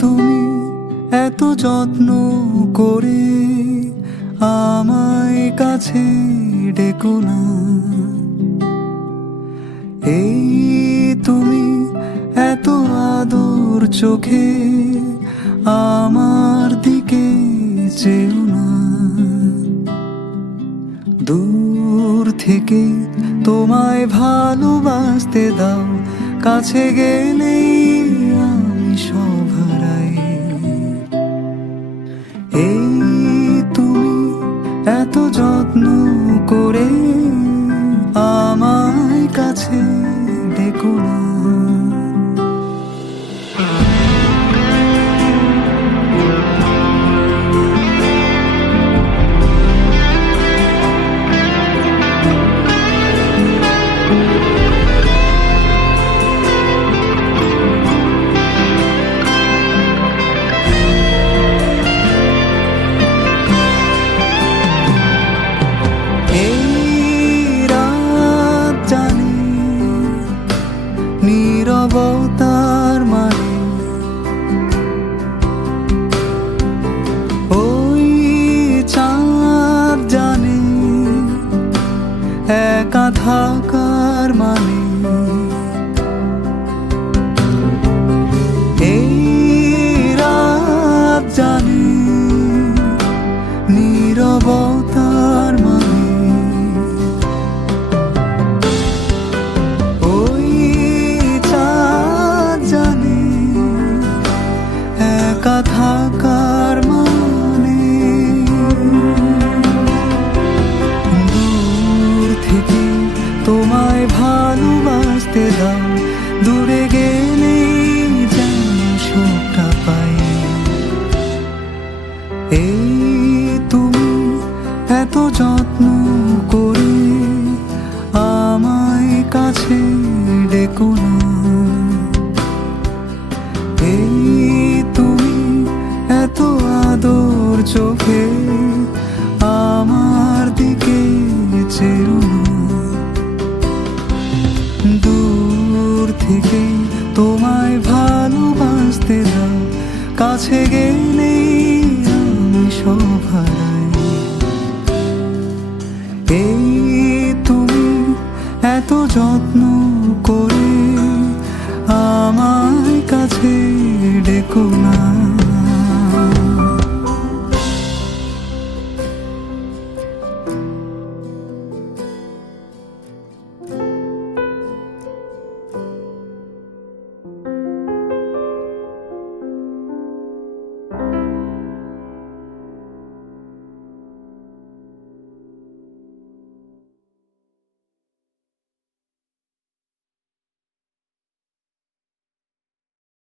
তুমি এত যত্ন করে আমায় কাছে ডেকো না। এই তুমি এত আদর চোখে আমার দিকে চেও না। দূর থেকে তোমায় ভালোবাসতে দাও, কাছে গেলেই আমি সব হারাই। এই তুমি এত যত্ন করে আমায় কাছে ডেকো না। নীরবতার মানে ওই চাঁদ জানে একা থাকার মানে। এই রাত জানে নীরবতার মানে। একা থাকার মানে। দূর থেকে তোমায় ভালোবাসতে দাও, দূরে গেলেই যেন সুখটা পাই। এই তুমি এত যত্ন করে আমায় কাছে ডেকো না। এই এত আদর চোখে আমার দিকে চেও না। দূর থেকে তোমায় ভালোবাসতে দাও, কাছে গেলেই আমি সব হারাই। এই তুমি এত যত্ন করে আমায় কাছে ডেকো না।